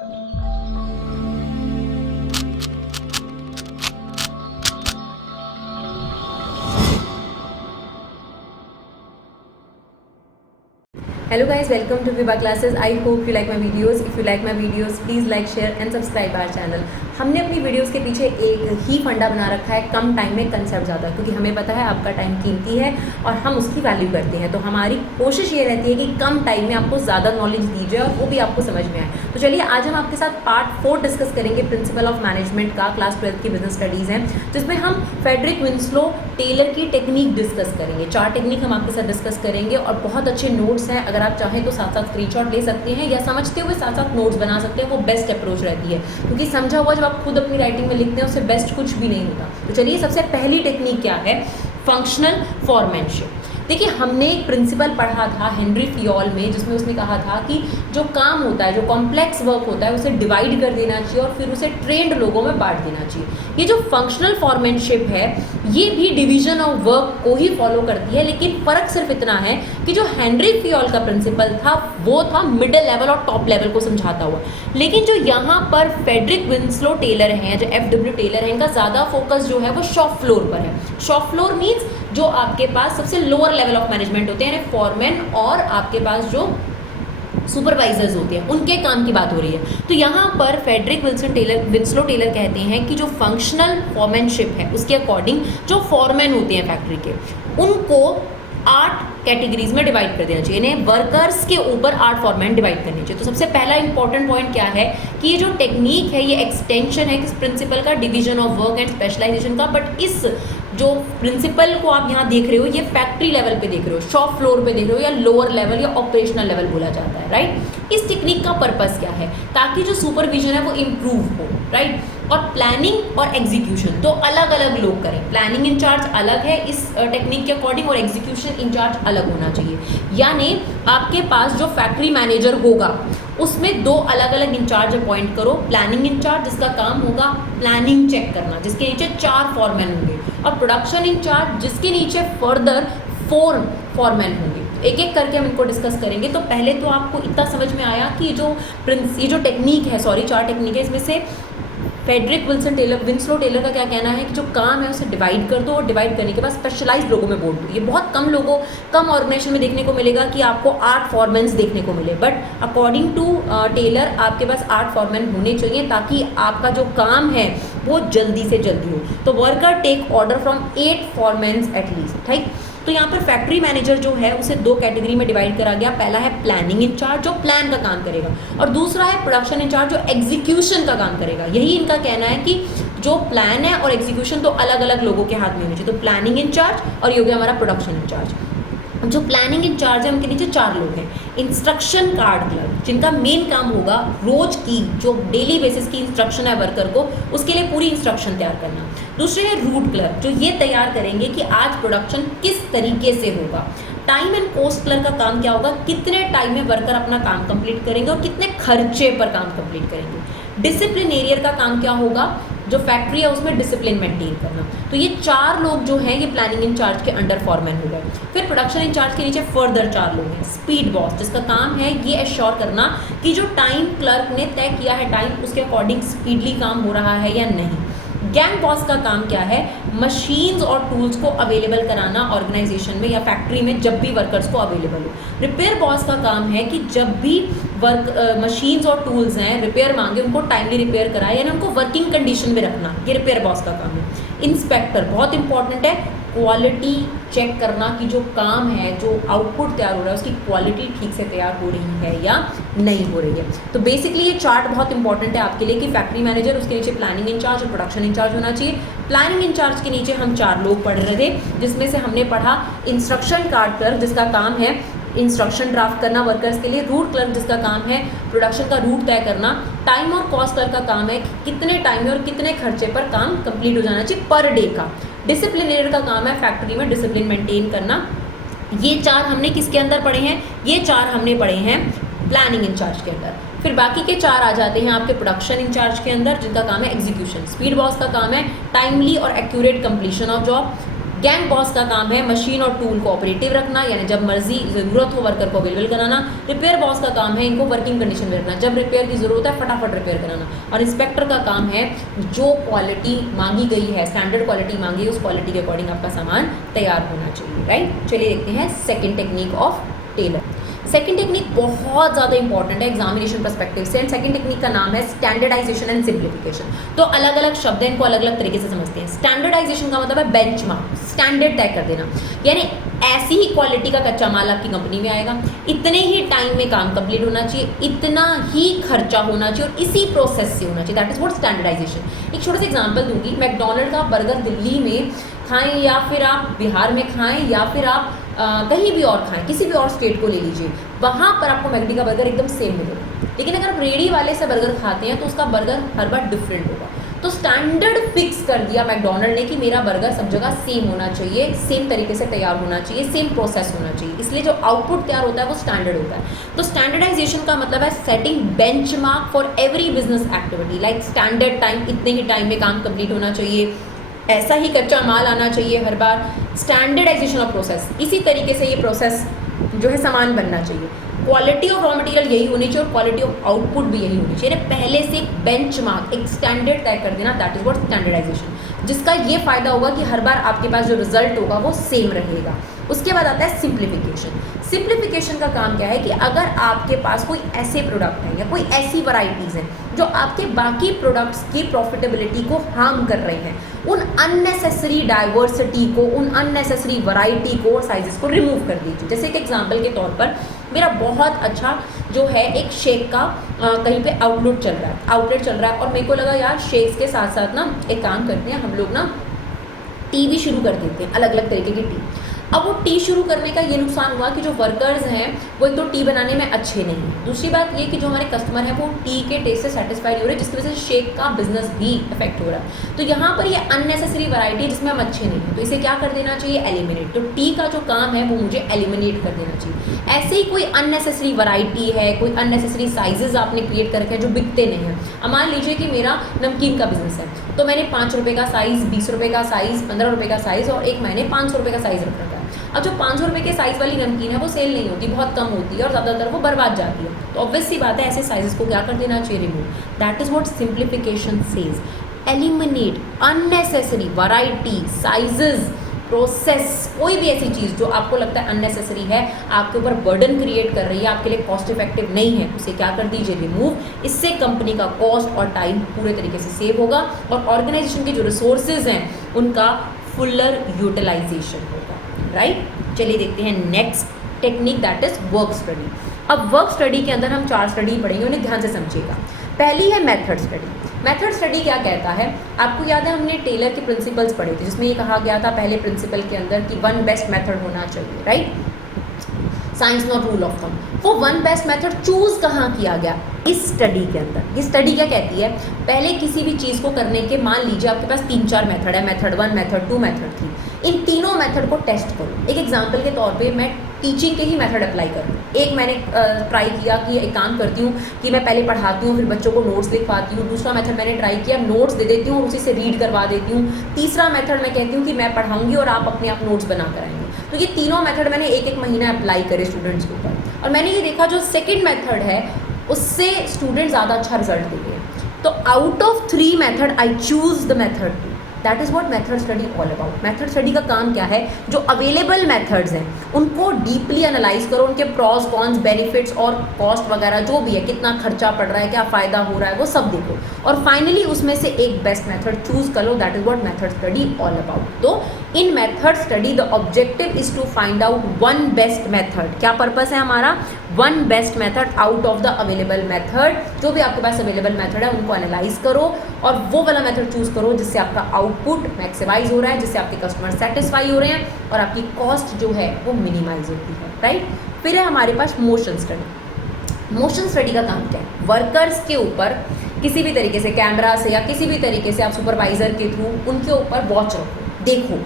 Hello guys, welcome to Viva Classes. I hope you like my videos. If you like my videos, please like, share and subscribe our channel. हमने अपनी videos के पीछे एक ही फंडा बना रखा है, कम टाइम में कंसेप्ट ज़्यादा, क्योंकि हमें पता है आपका टाइम कीमती है और हम उसकी वैल्यू करते हैं। तो हमारी कोशिश ये रहती है कि कम टाइम में आपको ज़्यादा नॉलेज दी जाए और वो भी आपको समझ में आए। तो चलिए आज हम आपके साथ पार्ट 4 डिस्कस करेंगे प्रिंसिपल ऑफ मैनेजमेंट का, क्लास 12 की बिजनेस स्टडीज़ हैं, जिसमें हम फ्रेडरिक विंस्लो टेलर की टेक्निक डिस्कस करेंगे। 4 टेक्निक हम आपके साथ डिस्कस करेंगे और बहुत अच्छे नोट्स हैं। अगर आप चाहें तो साथ साथ स्क्रीनशॉट ले सकते हैं या समझते हुए साथ साथ नोट्स बना सकते हैं। वो बेस्ट अप्रोच रहती है, क्योंकि समझा हुआ जब आप खुद अपनी राइटिंग में लिखते हैं उससे बेस्ट कुछ भी नहीं होता। तो चलिए सबसे पहली टेक्निक क्या है, फंक्शनल फॉर्मेनशिप। देखिए हमने एक प्रिंसिपल पढ़ा था हेनरी फियोल में, जिसमें उसने कहा था कि जो काम होता है, जो कॉम्प्लेक्स वर्क होता है, उसे डिवाइड कर देना चाहिए और फिर उसे ट्रेंड लोगों में बांट देना चाहिए। ये जो फंक्शनल फॉर्मेनशिप है ये भी डिवीजन ऑफ वर्क को ही फॉलो करती है, लेकिन फ़र्क सिर्फ इतना है कि जो हेनरी फियोल का प्रिंसिपल था वो था मिडिल लेवल और टॉप लेवल को समझाता हुआ, लेकिन जो यहाँ पर फ्रेडरिक विंस्लो टेलर हैं, जो FW टेलर हैं, इनका ज़्यादा फोकस जो है वो शॉप फ्लोर पर है। शॉप फ्लोर मीन्स जो आपके पास सबसे लोअर लेवल ऑफ मैनेजमेंट होते हैं, यानी फॉरमैन और आपके पास जो सुपरवाइजर्स होते हैं, उनके काम की बात हो रही है। तो यहाँ पर फ्रेडरिक विंस्लो टेलर कहते हैं कि जो फंक्शनल फॉर्मेनशिप है उसके अकॉर्डिंग जो फॉरमैन होते हैं फैक्ट्री के, उनको 8 कैटेगरीज में डिवाइड कर देना चाहिए। इन्हें वर्कर्स के ऊपर 8 फॉर्मेट डिवाइड करने चाहिए। तो सबसे पहला इंपॉर्टेंट पॉइंट क्या है कि ये जो टेक्निक है ये एक्सटेंशन है किस प्रिंसिपल का, division of work and specialization का। बट इस जो प्रिंसिपल को आप यहाँ देख रहे हो ये फैक्ट्री लेवल पे देख रहे हो, शॉप फ्लोर पे देख रहे हो, या लोअर लेवल या ऑपरेशनल लेवल बोला जाता है, राइट। इस टेक्निक का पर्पस क्या है, ताकि जो सुपरविजन है वो इम्प्रूव हो, राइट। और प्लानिंग और एग्जीक्यूशन तो अलग अलग लोग करें। प्लानिंग इंचार्ज अलग है इस टेक्निक के अकॉर्डिंग और एग्जीक्यूशन इंचार्ज अलग होना चाहिए। यानी आपके पास जो फैक्ट्री मैनेजर होगा उसमें 2 अलग अलग इंचार्ज अपॉइंट करो। प्लानिंग इंचार्ज जिसका काम होगा प्लानिंग चेक करना, जिसके नीचे 4 फॉरमैन होंगे, और प्रोडक्शन इंचार्ज जिसके नीचे फर्दर 4 फॉरमैन होंगे। एक एक करके हम इनको डिस्कस करेंगे। तो पहले तो आपको इतना समझ में आया कि ये जो टेक्निक है, 4 टेक्निक है, इसमें से फ्रेडरिक विंस्लो टेलर का क्या कहना है कि जो काम है उसे डिवाइड कर दो और डिवाइड करने के बाद स्पेशलाइज्ड लोगों में बांट दो। ये बहुत कम ऑर्गेनाइजेशन में देखने को मिलेगा कि आपको 8 फॉरमैन्स देखने को मिले, बट अकॉर्डिंग टू टेलर आपके पास 8 फॉरमैन होने चाहिए ताकि आपका जो काम है वो जल्दी से जल्दी हो। तो worker take order from 8 foremen at least, ठीक। तो यहाँ पर फैक्ट्री मैनेजर जो है उसे 2 कैटेगरी में डिवाइड करा गया। पहला है प्लानिंग इंचार्ज जो प्लान का काम करेगा, और दूसरा है प्रोडक्शन इंचार्ज जो एग्जीक्यूशन का काम करेगा। यही इनका कहना है कि जो प्लान है और एग्जीक्यूशन तो अलग अलग लोगों के हाथ में होने चाहिए। तो प्लानिंग इंचार्ज और ये हो गया हमारा प्रोडक्शन इंचार्ज। जो प्लानिंग इंचार्ज है उनके नीचे 4 लोग हैं। इंस्ट्रक्शन कार्ड क्लर्क जिनका मेन काम होगा रोज की जो डेली बेसिस की इंस्ट्रक्शन है वर्कर को, उसके लिए पूरी इंस्ट्रक्शन तैयार करना। दूसरे है रूट क्लर्क जो ये तैयार करेंगे कि आज प्रोडक्शन किस तरीके से होगा। टाइम एंड कॉस्ट क्लर्क का काम क्या होगा, कितने टाइम में वर्कर अपना काम कंप्लीट करेंगे और कितने खर्चे पर काम कंप्लीट करेंगे। डिसिप्लिनेरियर का काम क्या होगा, जो फैक्ट्री है उसमें डिसिप्लिन मेंटेन करना। तो ये 4 लोग जो हैं ये प्लानिंग इंचार्ज के अंडर फॉरमैन हो गए। फिर प्रोडक्शन इंचार्ज के नीचे फर्दर 4 लोग हैं। स्पीड बॉस जिसका काम है ये एश्योर करना कि जो टाइम क्लर्क ने तय किया है टाइम उसके अकॉर्डिंग स्पीडली काम हो रहा है या नहीं। गैंग बॉस का काम क्या है, मशीन्स और टूल्स को अवेलेबल कराना ऑर्गेनाइजेशन में या फैक्ट्री में जब भी वर्कर्स को अवेलेबल हो। रिपेयर बॉस का काम है कि जब भी मशीन्स और टूल्स हैं रिपेयर मांगे उनको टाइमली रिपेयर कराए, यानी उनको वर्किंग कंडीशन में रखना, ये रिपेयर बॉस का काम है। इंस्पेक्टर बहुत इंपॉर्टेंट है, क्वालिटी चेक करना कि जो काम है, जो आउटपुट तैयार हो रहा है उसकी क्वालिटी ठीक से तैयार हो रही है या नहीं हो रही है। तो बेसिकली ये चार्ट बहुत इंपॉर्टेंट है आपके लिए कि फैक्ट्री मैनेजर, उसके नीचे प्लानिंग इंचार्ज और प्रोडक्शन इंचार्ज होना चाहिए। प्लानिंग इंचार्ज के नीचे हम 4 लोग पढ़ रहे थे, जिसमें से हमने पढ़ा इंस्ट्रक्शन कार्ड क्लर्क जिसका काम है इंस्ट्रक्शन ड्राफ्ट करना वर्कर्स के लिए। रूट क्लर्क जिसका काम है प्रोडक्शन का रूट तय करना। टाइम और कॉस्ट क्लर्क का काम है कितने टाइम में और कितने खर्चे पर काम कंप्लीट हो जाना चाहिए पर डे का। डिसिप्लिनेयर का काम है फैक्ट्री में डिसिप्लिन मेंटेन करना। ये 4 हमने किसके अंदर पढ़े हैं, ये 4 हमने पढ़े हैं प्लानिंग इंचार्ज के अंदर। फिर बाकी के 4 आ जाते हैं आपके प्रोडक्शन इंचार्ज के अंदर जिनका काम है एग्जीक्यूशन। स्पीड बॉस का काम है टाइमली और accurate completion of job. Gang boss का काम है मशीन और टूल को ऑपरेटिव रखना, यानी जब मर्जी ज़रूरत हो वर्कर को अवेलेबल कराना। रिपेयर बॉस का काम है इनको वर्किंग कंडीशन में रखना, जब रिपेयर की ज़रूरत है फटाफट रिपेयर कराना। और इंस्पेक्टर का काम है जो क्वालिटी मांगी गई है, स्टैंडर्ड क्वालिटी मांगी है, उस क्वालिटी के अकॉर्डिंग आपका सामान तैयार होना चाहिए, राइट। चलिए देखते हैं second technique of Taylor. Second technique बहुत ज़्यादा इंपॉर्टेंट है एग्जामिनेशन पर्सपेक्टिव से, एंड सेकंड टेक्निक का नाम है स्टैंडर्डाइजेशन एंड सिंप्लीफिकेशन। तो अलग अलग शब्द हैं, इनको अलग अलग तरीके से समझते हैं। स्टैंडर्डाइजेशन का मतलब है बेंचमार्क, स्टैंडर्ड तय कर देना, यानी ऐसी ही क्वालिटी का कच्चा माल आपकी कंपनी में आएगा, इतने ही टाइम में काम कंप्लीट होना चाहिए, इतना ही खर्चा होना चाहिए और इसी प्रोसेस से होना चाहिए, दैट इज व्हाट स्टैंडर्डाइजेशन। एक छोटा सा एग्जांपल दूंगी, मैकडोनल्ड का बर्गर दिल्ली में खाएं या फिर आप बिहार में खाएं या फिर आप कहीं भी और खाएं, किसी भी और स्टेट को ले लीजिए, वहाँ पर आपको मैकडी का बर्गर एकदम सेम मिलेगा। लेकिन अगर आप रेडी वाले से बर्गर खाते हैं तो उसका बर्गर हर बार डिफरेंट होगा। तो स्टैंडर्ड फिक्स कर दिया मैकडोनल्ड ने कि मेरा बर्गर सब जगह सेम होना चाहिए, सेम तरीके से तैयार होना चाहिए, सेम प्रोसेस होना चाहिए, इसलिए जो आउटपुट तैयार होता है वो स्टैंडर्ड होता है। तो स्टैंडर्डाइजेशन का मतलब है setting benchmark for every business activity, like standard time, इतने ही टाइम में काम कंप्लीट होना चाहिए, ऐसा ही कच्चा माल आना चाहिए हर बार, स्टैंडर्डाइजेशन ऑफ प्रोसेस, इसी तरीके से ये प्रोसेस जो है सामान बनना चाहिए। क्वालिटी ऑफ रॉ मटेरियल यही होनी चाहिए और क्वालिटी ऑफ आउटपुट भी यही होनी चाहिए। पहले से एक बेंचमार्क, एक स्टैंडर्ड तय कर देना, दैट इज व्हाट स्टैंडर्डाइजेशन, जिसका ये फायदा होगा कि हर बार आपके पास जो रिजल्ट होगा वो सेम रहेगा। उसके बाद आता है सिंप्लीफिकेशन। सिंप्लीफिकेशन का काम क्या है कि अगर आपके पास कोई ऐसे प्रोडक्ट हैं या कोई ऐसी वैरायटीज़ हैं जो आपके बाकी प्रोडक्ट्स की प्रॉफिटेबिलिटी को हार्म कर रहे हैं, उन अननेसेसरी डाइवर्सिटी को, उन अननेसेसरी वैरायटी को और साइजेस को रिमूव कर दीजिए। जैसे एक एग्जांपल के तौर पर मेरा बहुत अच्छा जो है एक शेक का कहीं पे आउटलेट चल रहा है और मेरे को लगा यार शेक्स के साथ साथ ना एक काम करते हैं हम लोग ना टी भी शुरू कर देते हैं, अलग अलग तरीके की टी। अब वो टी शुरू करने का ये नुकसान हुआ कि जो वर्कर्स हैं वो एक तो टी बनाने में अच्छे नहीं हैं, दूसरी बात ये कि जो हमारे कस्टमर हैं वो टी के टेस्ट से सेटिस्फाइड हो रहे हैं, जिसकी वजह से शेक का बिजनेस भी इफेक्ट हो रहा है। तो यहाँ पर ये अननेसेसरी वैरायटी जिसमें हम अच्छे नहीं हैं, तो इसे क्या कर देना चाहिए, एलिमिनेट। तो टी का जो काम है वो मुझे एलिमिनेट कर देना चाहिए। ऐसे ही कोई अननेसेसरी वैरायटी है, कोई अननेसेसरी साइजेस आपने क्रिएट कर रखे हैं जो बिकते नहीं हैं। अब मान लीजिए कि मेरा नमकीन का बिजनेस है, तो मैंने 5 रुपये का साइज़, 20 रुपये का साइज़, 15 रुपये का साइज़ और एक मैंने 500 रुपये का साइज़ रख रखा है। अब जो 500 रुपये के साइज़ वाली नमकीन है वो सेल नहीं होती, बहुत कम होती है और ज़्यादातर वो बर्बाद जाती है। तो ऑब्वियस सी बात है ऐसे साइजेस को क्या कर देना चाहिए, remove. That is what simplification says, eliminate unnecessary variety, sizes, process, कोई भी ऐसी चीज़ जो आपको लगता है अननेसेसरी है, आपके ऊपर बर्डन क्रिएट कर रही है, आपके लिए कॉस्ट इफेक्टिव नहीं है, उसे क्या कर दीजिए, रिमूव। इससे कंपनी का कॉस्ट और टाइम पूरे तरीके से सेव होगा और ऑर्गेनाइजेशन के जो रिसोर्सेज हैं उनका फुलर यूटिलाइजेशन होगा, राइट। चलिए देखते हैं next technique, that is work study. अब वर्क स्टडी के अंदर हम 4 स्टडी पढ़ेंगे, उन्हें ध्यान से समझिएगा। पहली है मेथड स्टडी। मेथड स्टडी क्या कहता है, आपको याद है हमने टेलर के प्रिंसिपल्स पढ़े थे जिसमें ये कहा गया था पहले प्रिंसिपल के अंदर कि 1 बेस्ट मेथड होना चाहिए, right, science not rule of thumb. वो 1 बेस्ट मेथड चूज कहाँ किया गया, इस स्टडी के अंदर। ये स्टडी क्या कहती है, पहले किसी भी चीज़ को करने के, मान लीजिए आपके पास 3-4 मेथड है, मेथड 1, मेथड 2, मेथड 3, इन तीनों मेथड को टेस्ट करो। एक एग्जांपल के तौर पे मैं टीचिंग के ही मेथड अप्लाई करूँ। एक मैंने ट्राई किया कि एक काम करती हूँ कि मैं पहले पढ़ाती हूँ फिर बच्चों को नोट्स लिखवाती हूँ। दूसरा मेथड मैंने ट्राई किया नोट्स दे देती हूँ और उसी से रीड करवा देती हूँ। तीसरा मेथड मैं कहती हूँ कि मैं पढ़ाऊँगी और आप अपने आप नोट्स बना कर आएंगे। तो ये तीनों मेथड मैंने 1-1 महीना अप्लाई करे स्टूडेंट्स के ऊपर और मैंने ये देखा जो सेकेंड मेथड है उससे स्टूडेंट ज़्यादा अच्छा रिजल्ट देते हैं। तो out of 3 method I choose the method 2। That is what method study all about. Method study का काम क्या है, जो अवेलेबल मेथड्स हैं उनको डीपली एनालाइज करो, उनके प्रॉस कॉन्स, बेनिफिट्स और कॉस्ट वगैरह जो भी है, कितना खर्चा पड़ रहा है, क्या फ़ायदा हो रहा है, वो सब देखो और फाइनली उसमें से एक बेस्ट मेथड चूज कर लो। That is what method study all about. तो in method study the objective is to find out 1 best method. क्या पर्पस है हमारा, 1 best method out of the available method. जो भी आपके पास अवेलेबल मेथड है उनको एनालाइज करो और वो वाला मेथड चूज करो जिससे आपका आउटपुट मैक्सिमाइज हो रहा है, जिससे आपके कस्टमर सेटिस्फाई हो रहे हैं और आपकी कॉस्ट जो है वो मिनिमाइज होती है, राइट। फिर है हमारे पास मोशन स्टडी। मोशन स्टडी का काम क्या है, वर्कर्स के ऊपर किसी भी तरीके से कैमरा से या किसी भी तरीके से आप सुपरवाइजर के थ्रू उनके ऊपर वॉच रखो, देखो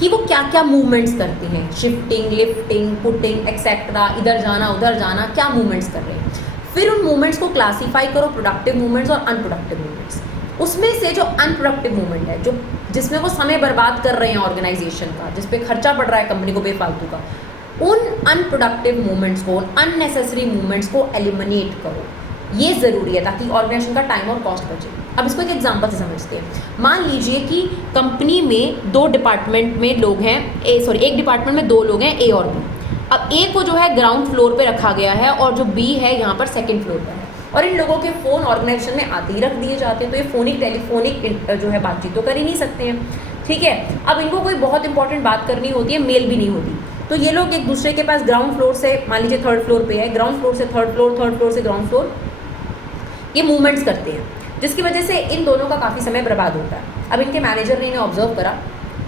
कि वो क्या क्या मूवमेंट्स करते हैं, शिफ्टिंग, लिफ्टिंग, पुटिंग एक्सेट्रा, इधर जाना उधर जाना, क्या मूवमेंट्स कर रहे हैं। फिर उन मूवमेंट्स को क्लासीफाई करो, प्रोडक्टिव मूवमेंट्स और अनप्रोडक्टिव मूवमेंट्स। उसमें से जो अनप्रोडक्टिव मूवमेंट है, जो जिसमें वो समय बर्बाद कर रहे हैं ऑर्गेनाइजेशन का, जिस पे खर्चा पड़ रहा है कंपनी को बेफालतू का, उन अनप्रोडक्टिव मूवमेंट्स को, अननेसेसरी मूवमेंट्स को एलिमिनेट करो। ये ज़रूरी है ताकि ऑर्गेनाइजेशन का टाइम और कॉस्ट बचे। अब इसको एक एग्जांपल से समझते हैं। मान लीजिए कि कंपनी में दो डिपार्टमेंट में लोग हैं, एक डिपार्टमेंट में दो लोग हैं, ए और बी। अब ए को जो है ग्राउंड फ्लोर पे रखा गया है और जो बी है यहाँ पर सेकेंड फ्लोर पर है, और इन लोगों के फ़ोन ऑर्गेनाइजेशन में आते ही रख दिए जाते हैं, तो ये टेलीफोनिक जो है बातचीत तो कर ही नहीं सकते हैं, ठीक है। अब इनको कोई बहुत इंपॉर्टेंट बात करनी होती है, मेल भी नहीं होती, तो ये लोग एक दूसरे के पास ग्राउंड फ्लोर से, मान लीजिए थर्ड फ्लोर पे है, ग्राउंड फ्लोर से थर्ड फ्लोर, थर्ड फ्लोर से ग्राउंड फ्लोर, ये मूवमेंट्स करते हैं, जिसकी वजह से इन दोनों का काफ़ी समय बर्बाद होता है। अब इनके मैनेजर ने इन्हें ऑब्जर्व करा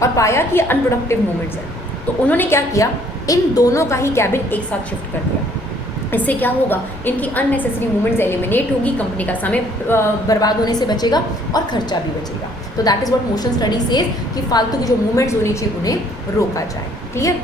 और पाया कि ये अनप्रोडक्टिव मूवमेंट्स हैं, तो उन्होंने क्या किया, इन दोनों का ही कैबिन एक साथ शिफ्ट कर दिया। इससे क्या होगा, इनकी अननेसेसरी मूवमेंट्स एलिमिनेट होगी, कंपनी का समय बर्बाद होने से बचेगा और खर्चा भी बचेगा। तो that is what motion study says कि फालतू की जो मूवमेंट्स होनी चाहिए उन्हें रोका जाए। क्लियर।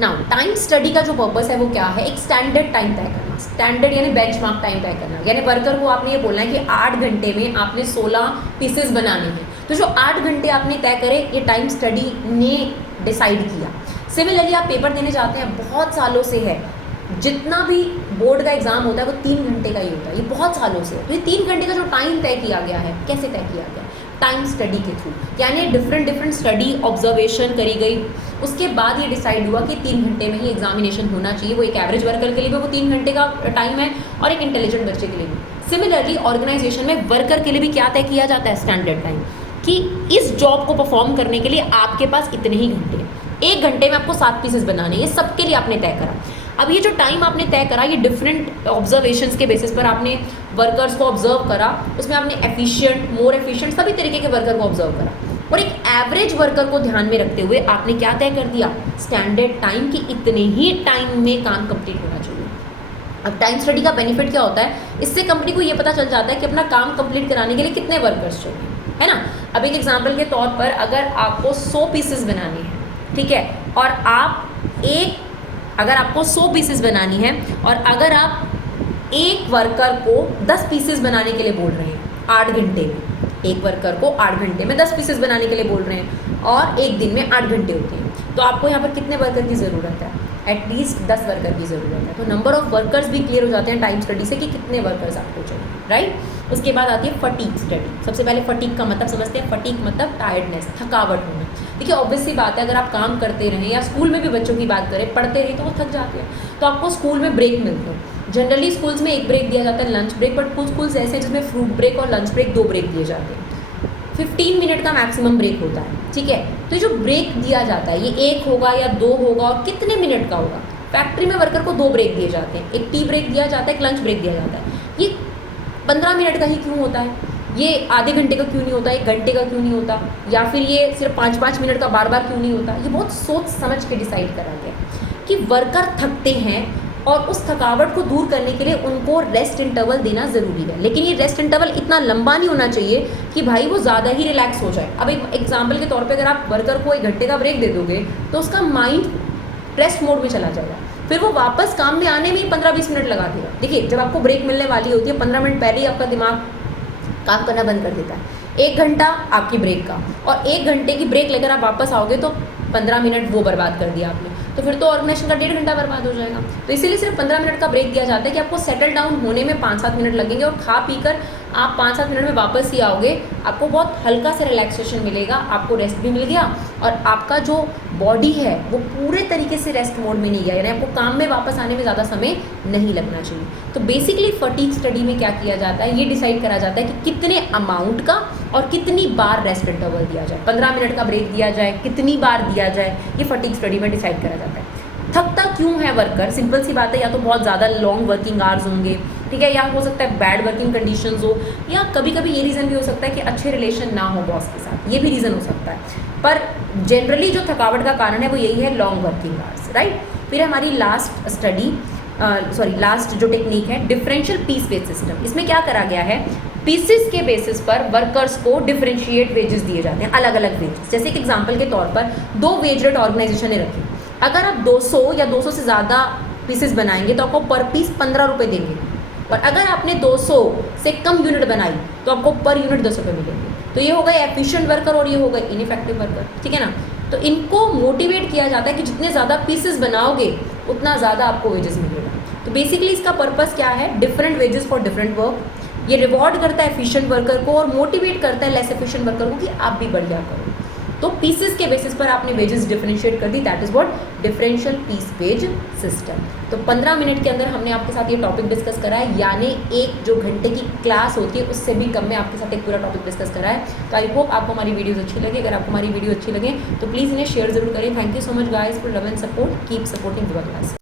नाउ टाइम स्टडी का जो पर्पस है वो क्या है, एक स्टैंडर्ड टाइम तय करना। स्टैंडर्ड यानी बेंचमार्क टाइम तय करना, यानी वर्कर को आपने ये बोलना है कि 8 घंटे में आपने 16 पीसेस बनाने हैं, तो जो 8 घंटे आपने तय करे ये टाइम स्टडी ने डिसाइड किया। सिमिलरली आप पेपर देने जाते हैं, बहुत सालों से है, जितना भी बोर्ड का एग्जाम होता है वो 3 घंटे का ही होता है, ये बहुत सालों से है। तो ये 3 घंटे का जो टाइम तय किया गया है, कैसे तय किया गया, टाइम स्टडी के थ्रू, यानी डिफरेंट स्टडी ऑब्जर्वेशन करी गई, उसके बाद ये डिसाइड हुआ कि 3 घंटे में ही एग्जामिनेशन होना चाहिए। वो एक एवरेज वर्कर के लिए भी वो 3 घंटे का टाइम है और एक इंटेलिजेंट बच्चे के लिए भी। सिमिलरली ऑर्गेनाइजेशन में वर्कर के लिए भी क्या तय किया जाता है, स्टैंडर्ड टाइम, कि इस जॉब को परफॉर्म करने के लिए आपके पास इतने ही घंटे, 1 घंटे में आपको 7 पीसेस बनाने, ये सबके लिए आपने तय करा। अब ये जो टाइम आपने तय करा, ये डिफरेंट ऑब्जर्वेशंस के बेसिस पर आपने वर्कर्स को ऑब्जर्व करा, उसमें आपने एफिशिएंट, मोर एफिशिएंट, सभी तरीके के वर्कर को ऑब्जर्व करा, और एक एवरेज वर्कर को ध्यान में रखते हुए आपने क्या तय कर दिया, स्टैंडर्ड टाइम की इतने ही टाइम में काम कंप्लीट होना चाहिए। अब टाइम स्टडी का बेनिफिट क्या होता है, इससे कंपनी को ये पता चल जाता है कि अपना काम कंप्लीट कराने के लिए कितने वर्कर्स चाहिए, है ना। अब एक एग्जाम्पल के तौर पर अगर आपको 100 पीसेस बनाने हैं, ठीक है, और अगर आपको 100 पीसेस बनानी है और अगर आप एक वर्कर को 10 पीसेस बनाने के लिए बोल रहे हैं 8 घंटे में, एक वर्कर को 8 घंटे में 10 पीसेस बनाने के लिए बोल रहे हैं और एक दिन में 8 घंटे होते हैं, तो आपको यहाँ पर कितने वर्कर की ज़रूरत है, एटलीस्ट 10 वर्कर की ज़रूरत है। तो नंबर ऑफ वर्कर्स भी क्लियर हो जाते हैं टाइम स्टडी से कि कितने वर्कर्स आपको चाहिए, राइट। उसके बाद आती है फटीग स्टडी। सबसे पहले फटीग का मतलब समझते हैं। फटीग मतलब टायर्डनेस, थकावट होना। देखिए ऑब्वियस सी बात है, अगर आप काम करते रहें या स्कूल में भी बच्चों की बात करें, पढ़ते रहें तो वो थक जाते हैं, तो आपको स्कूल में ब्रेक मिलते हैं। जनरली स्कूल्स में एक ब्रेक दिया जाता है, लंच ब्रेक, बट कुछ स्कूल्स ऐसे हैं जिसमें फ्रूट ब्रेक और लंच ब्रेक 2 ब्रेक दिए जाते हैं। 15 मिनट का मैक्सिमम ब्रेक होता है, ठीक है। तो जो ब्रेक दिया जाता है ये 1 होगा या 2 होगा और कितने मिनट का होगा। फैक्ट्री में वर्कर को 2 ब्रेक दिए जाते हैं, एक टी ब्रेक दिया जाता है, एक लंच ब्रेक दिया जाता है। ये 15 मिनट का ही क्यों होता है, ये आधे घंटे का क्यों नहीं होता, 1 घंटे का क्यों नहीं होता, या फिर ये सिर्फ 5-5 मिनट का बार बार क्यों नहीं होता। ये बहुत सोच समझ के डिसाइड करा गया कि वर्कर थकते हैं और उस थकावट को दूर करने के लिए उनको रेस्ट इंटरवल देना ज़रूरी है, लेकिन ये रेस्ट इंटरवल इतना लंबा नहीं होना चाहिए कि भाई वो ज़्यादा ही रिलैक्स हो जाए। अब एक एग्जाम्पल के तौर पे अगर आप वर्कर को 1 घंटे का ब्रेक दे दोगे तो उसका माइंड रेस्ट मोड में चला जाएगा, फिर वो वापस काम में आने में ही 15-20 मिनट लगा देगा। देखिए जब आपको ब्रेक मिलने वाली होती है 15 मिनट पहले ही आपका दिमाग काम करना बंद कर देता है। 1 घंटा आपकी ब्रेक का और 1 घंटे की ब्रेक लेकर आप वापस आओगे तो 15 मिनट वो बर्बाद कर दिया आपने, तो फिर तो ऑर्गेनाइजेशन का 1.5 घंटा बर्बाद हो जाएगा। तो इसीलिए सिर्फ 15 मिनट का ब्रेक दिया जाता है कि आपको सेटल डाउन होने में 5-7 मिनट लगेंगे और खा पीकर आप 5-7 मिनट में वापस ही आओगे, आपको बहुत हल्का सा रिलैक्सेशन मिलेगा, आपको रेस्ट भी मिल गया और आपका जो बॉडी है वो पूरे तरीके से रेस्ट मोड में नहीं गया, यानी आपको काम में वापस आने में ज़्यादा समय नहीं लगना चाहिए। तो बेसिकली फटीग स्टडी में क्या किया जाता है, ये डिसाइड करा जाता है कि कितने अमाउंट का और कितनी बार रेस्ट इंटरवल दिया जाए, 15 मिनट का ब्रेक दिया जाए, कितनी बार दिया जाए, ये फटीग स्टडी में डिसाइड करा जाता है। थकता क्यों है वर्कर, सिंपल सी बात है, या तो बहुत ज़्यादा लॉन्ग वर्किंग आवर्स होंगे, ठीक है, या हो सकता है बैड वर्किंग कंडीशंस हो, या कभी कभी ये रीज़न भी हो सकता है कि अच्छे रिलेशन ना हो बॉस के साथ, ये भी रीज़न हो सकता है। पर जनरली जो थकावट का कारण है वो यही है, लॉन्ग वर्किंग आवर्स, राइट। फिर हमारी लास्ट जो टेक्निक है, डिफरेंशियल पीस वेज सिस्टम। इसमें क्या करा गया है, पीसेस के बेसिस पर वर्कर्स को डिफरेंशिएट वेजेस दिए जाते हैं, अलग अलग वेजेस। जैसे कि एग्जांपल के तौर पर 2 वेज रेट ऑर्गेनाइजेशन ने रखी, अगर आप 200 या 200 से ज़्यादा पीसेस बनाएंगे तो आपको पर पीस 15 रुपये देंगे, और अगर आपने 200 से कम यूनिट बनाई तो आपको पर यूनिट 200 रुपये मिलेंगे। तो ये हो गए एफिशिएंट वर्कर और ये हो गए इनइफेक्टिव वर्कर, ठीक है ना। तो इनको मोटिवेट किया जाता है कि जितने ज़्यादा पीसेस बनाओगे उतना ज़्यादा आपको वेजेस मिलेगा। तो बेसिकली इसका पर्पस क्या है, different wages for different work. ये रिवॉर्ड करता है एफिशिएंट वर्कर को और मोटिवेट करता है लेस एफिशिएंट वर्कर को कि आप भी बढ़िया करो। तो पीसेस के बेसिस पर आपने वेजेस डिफरेंशिएट कर दी, that is what differential piece wage system. तो 15 मिनट के अंदर हमने आपके साथ ये टॉपिक डिस्कस करा है, यानी एक जो घंटे की क्लास होती है उससे भी कम में आपके साथ एक पूरा टॉपिक डिस्कस करा है। तो आई होप आपको हमारी वीडियोस अच्छी लगी। अगर आपको हमारी वीडियो अच्छी लगे तो प्लीज़ इन्हें शेयर जरूर करें। Thank you so much guys for love and support, keep supporting Vibha class.